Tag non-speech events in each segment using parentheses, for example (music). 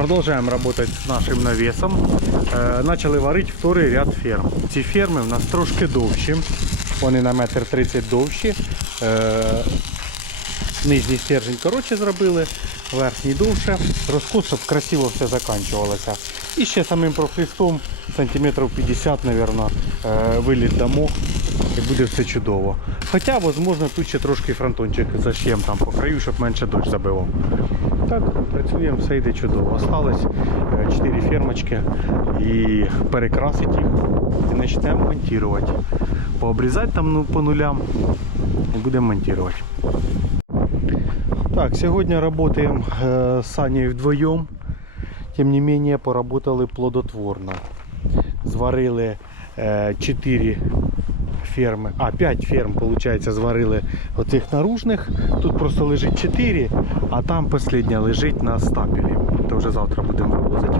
Продолжаем работать с нашим навесом. Е, Начали варити вторий ряд ферм. Ці ферми в нас трошки довші. Вони на метр 30 довші. Е, Нижній стержень коротше зробили, верхній довше. Розкос, щоб красиво все закінчувалося. І ще самим профлістом сантиметрів 50, мабуть, виліт дамо і буде все чудово. Хоча, можливо, тут ще трошки фронтончик заш'єм там по краю, щоб менше дощ забивав. Так, працюємо, все йде чудово. Осталось 4 фермочки і перекрасити їх і почнемо монтувати. Пообрізати там ну, по нулям і будемо монтувати. Так, сегодня работаем э, с Аней вдвоем. Тем не менее, поработали плодотворно. Зварили э, 4 ферми, а 5 ферм, виходить, зварили оцих наружних. Тут просто лежить 4, а там последня лежить на стапелі. Це вже завтра будемо вивозити.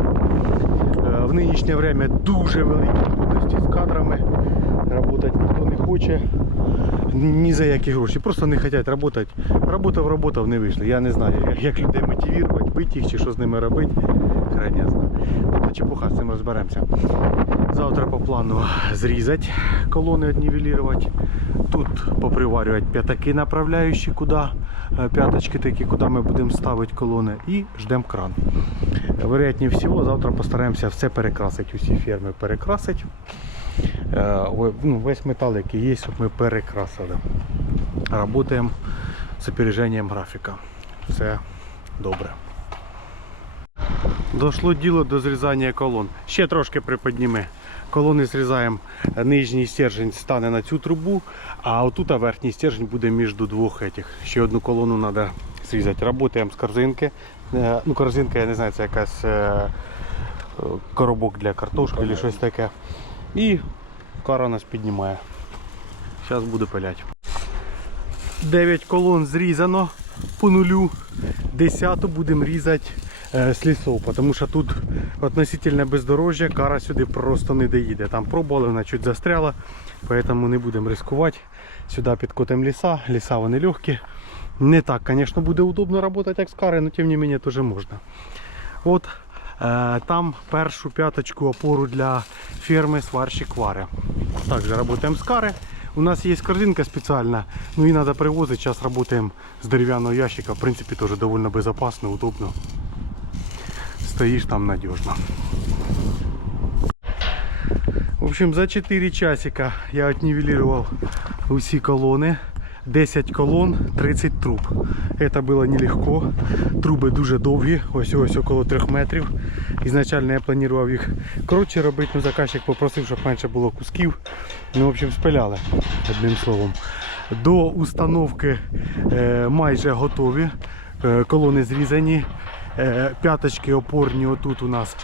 Е, В нинішнє время дуже великі трудності з кадрами. Работати ніхто не хоче. Ні за які гроші. Просто не хочуть працювати. Робота в робота не вийшли. Я не знаю, як- людей мотивувати, бити їх чи що з ними робити. Хрен я знаю. Та чепуха, з цим розберемося. Завтра по плану зрізати колони, віднівелювати. Тут поприварювати п'ятаки направляючі, куди е, п'яточки такі, куди ми будемо ставити колони. І ждемо кран. Вероятніше всього, завтра постараємося все перекрасити, усі ферми перекрасити. Е, ну, весь метал, який є, щоб ми перекрасили. Работаємо з опереженням графіка. Все добре. Дошло діло до зрізання колон. Ще трошки приподніми. Колони зрізаємо, нижній стержень стане на цю трубу, а отут верхній стержень буде між двох этих. Ще одну колону треба зрізати. Работаємо з корзинки. Е, Ну, корзинка, я не знаю, це якась е, коробок для картошки або щось таке. І кара нас піднімає. Зараз буде пилять. 9 колон зрізано по нулю. Десяту будемо різати е, з лісов, тому що тут относительне бездорожжя, кара сюди просто не доїде. Там пробували, вона чуть застряла, тому не будемо ризикувати. Сюди підкотимо ліса, ліса вони легкі. Не так, звісно, буде удобно працювати як з кари, але тим не менше теж можна. От там першу п'яточку опору для ферми сварщик вари. Также работаем с кари. У нас есть корзинка специальная, ну и надо привозить. Сейчас работаем с деревянного ящика. В принципе, тоже довольно безопасно, удобно. Стоишь там надежно. В общем, за 4 часика я отнивелировал усі колони. 10 колон, 30 труб. Это было нелегко. Труби дуже довгі, ось ось около 3 метрів. Ізначально я планував їх коротше робити, але заказчик попросив, щоб менше було кусків. Ну, в общем, спиляли, одним словом. До установки е, майже готові. Е, колони зрізані. Е, п'яточки опорні отут у нас.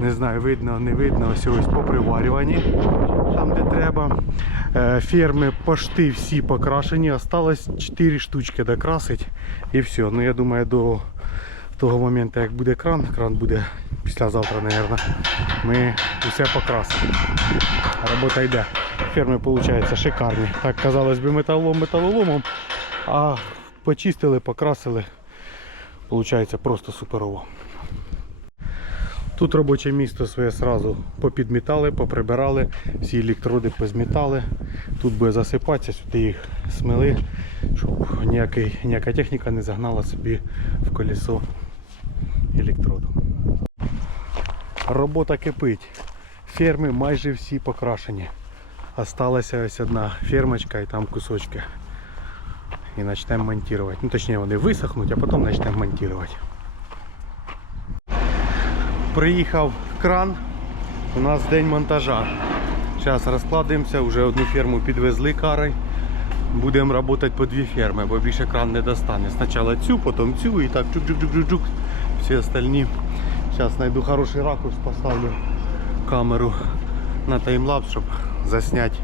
Не знаю, видно, не видно, ось ось поприварювані там, де треба. Е, Ферми почти всі покрашені. Осталось 4 штучки докрасити і все. Ну я думаю, до того моменту, як буде кран, кран буде післязавтра, мабуть, ми усе покрасимо. Робота йде. Ферми, виходить, шикарні. Так казалось би, металолом металоломом, а почистили, покрасили. Получається просто суперово. Тут робоче місто своє сразу попідмітали, поприбирали, всі електроди позмітали. Тут буде засипатися, сюди їх смели, щоб ніякий, ніяка техніка не загнала собі в колесо електроду. Робота кипить. Ферми майже всі покрашені. Осталася ось одна фермочка і там кусочки. І почнемо монтувати. Ну точніше вони висохнуть, а потім почнемо монтувати. Приїхав кран, у нас день монтажа. Зараз розкладаємося, вже одну ферму підвезли карой. Будемо працювати по дві ферми, бо більше кран не достане. Спочатку цю, потім цю і так чук-чук-чук-чук. Всі остальні. Зараз знайду хороший ракурс, поставлю камеру на таймлапс, щоб засняти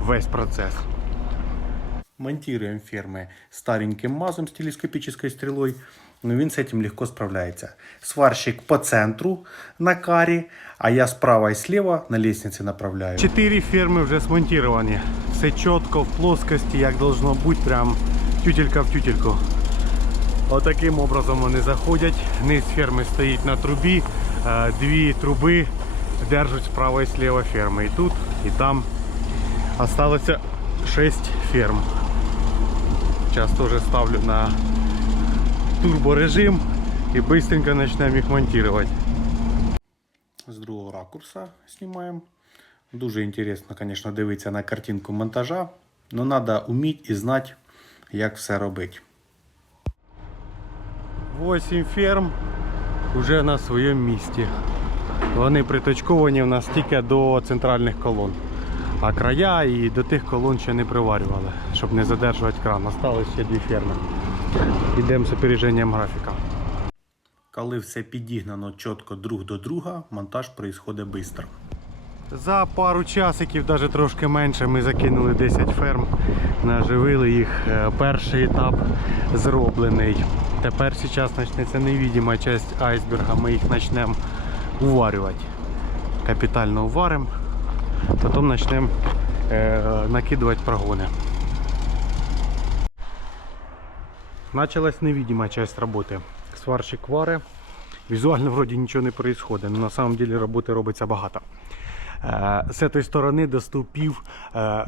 весь процес. Монтируем фермы стареньким мазом с телескопической стрелой. Но він з этим легко справляється. Сварщик по центру на карі, а я справа і слева на лестниці направляю. Чотири ферми вже смонтовані. Все чітко в плоскості, як должно бути, прям тютелька в тютельку. Отаким образом вони заходять. Низ ферми стоїть на трубі, дві труби держать справа і зліва ферми. І тут, і там осталося 6 ферм. Зараз теж ставлю на турборежим і швидко почнемо їх монтувати. З другого ракурса знімаємо. Дуже інтересно, звісно, дивитися на картинку монтажа, але треба вміти і знати, як все робити. 8 ферм вже на своєму місці. Вони приточковані в нас тільки до центральних колон. А края і до тих колон ще не приварювали, щоб не задержувати кран. Осталось ще дві ферми. Йдемо з опереженням графіка. Коли все підігнано чітко друг до друга, монтаж проїсходить швидко. За пару часиків, навіть трошки менше, ми закинули 10 ферм, наживили їх. Е, Перший етап зроблений. Тепер зараз почнеться невидима частина айсберга, ми їх почнемо уварювати. Капітально уваримо, потім почнемо е, накидувати прогони. Началась невидима часть работы. Сварщик вари. Візуально вроді нічого не происходит, но на самом деле роботи робиться багато. Е, З цієї сторони до стовпів е,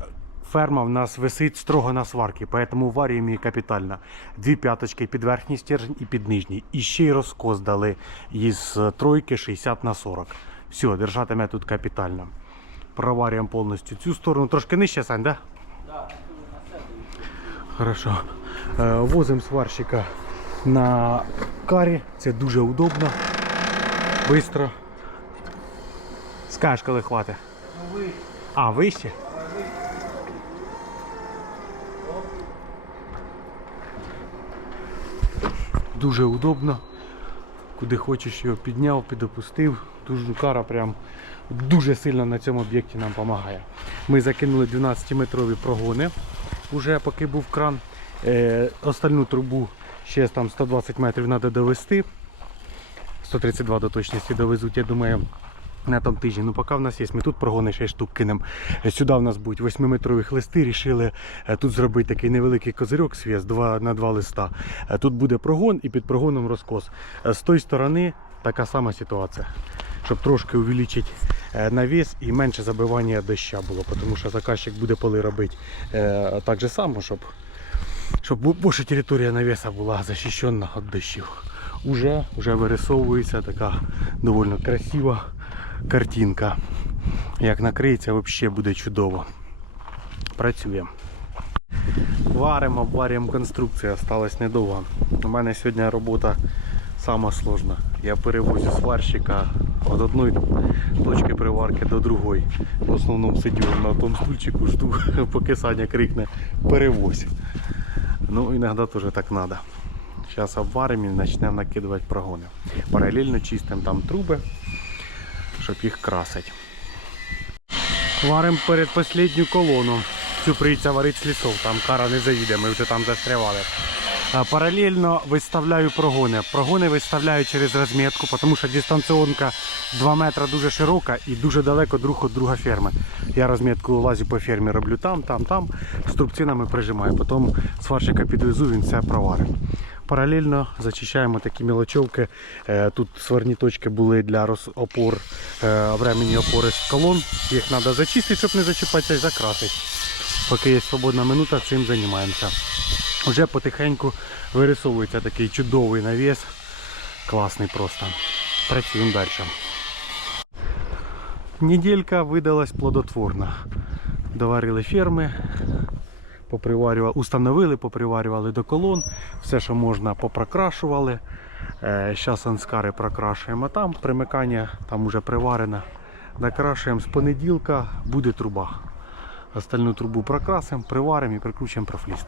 ферма в нас висить строго на сварки, поэтому варюємо її капітально. Дві п'яточки під верхній стержень і під нижній. І ще й розкос дали із тройки 60 на 40. Все, держатиме тут капітально. Проварюємо повністю цю сторону. Трошки нижче, Сань, да? Хорошо. Е, Возимо сварщика на карі. Це дуже удобно. Бистро. Скажеш, коли хватить. А, вище? Дуже удобно. Куди хочеш його підняв, підопустив. Дуже кара прям дуже сильно на цьому об'єкті нам допомагає. Ми закинули 12-метрові прогони, уже поки був кран. Е, остальну трубу ще там 120 метрів треба довести. 132 до точності довезуть, я думаю, на тому тижні. Ну, поки в нас є, ми тут прогони 6 штук кинемо. Е, Сюди в нас будуть 8-метрові хлисти. Рішили е, тут зробити такий невеликий козирьок свіс 2 на 2 листа. Тут буде прогон і під прогоном розкос. З тої сторони така сама ситуація. Щоб трошки увеличити навіс і менше забивання доща було, тому що заказчик буде поли робити так же само, щоб щоб більше територія навіса була захищена від дощів. Уже, уже вирисовується така доволі красива картинка. Як накриється, взагалі буде чудово. Працюємо. Варимо, обварюємо конструкцію, осталось недовго. У мене сьогодні робота сама сложна. Я перевозю сварщика від одної точки приварки до другої. В основному сидю на тому стульчику, жду, (laughs) поки Саня крикне перевозь. Ну, іноді теж так треба. Зараз обваримо і почнемо накидувати прогони. Паралельно чистимо там труби, щоб їх красити. Варимо передпослідню колону. Цю прийдеться варити з лісов, там кара не заїде, ми вже там застрявали. А, Паралельно виставляю прогони. Прогони виставляю через розмітку, тому що дистанціонка 2 метри дуже широка і дуже далеко друг від друга ферми. Я розмітку лазю по фермі, роблю там, там, там, струбцинами прижимаю. Потім сварщика підвезу, він все проварить. Паралельно зачищаємо такі мілочовки. Е, Тут сварні точки були для розопор, е, времені опори з колон. Їх треба зачистити, щоб не зачіпатися і закрасити. Поки є свободна минута, цим займаємося. Вже потихеньку вирисовується такий чудовий навіс. Класний просто. Працюємо далі. Неділька видалась плодотворна. Доварили ферми, установили, поприварювали до колон. Все, що можна, попрокрашували. Зараз анскари прокрашуємо там. Примикання там уже приварено. Накрашуємо з понеділка, буде труба. Остальну трубу прокрасимо, приварим і прикручуємо профліст.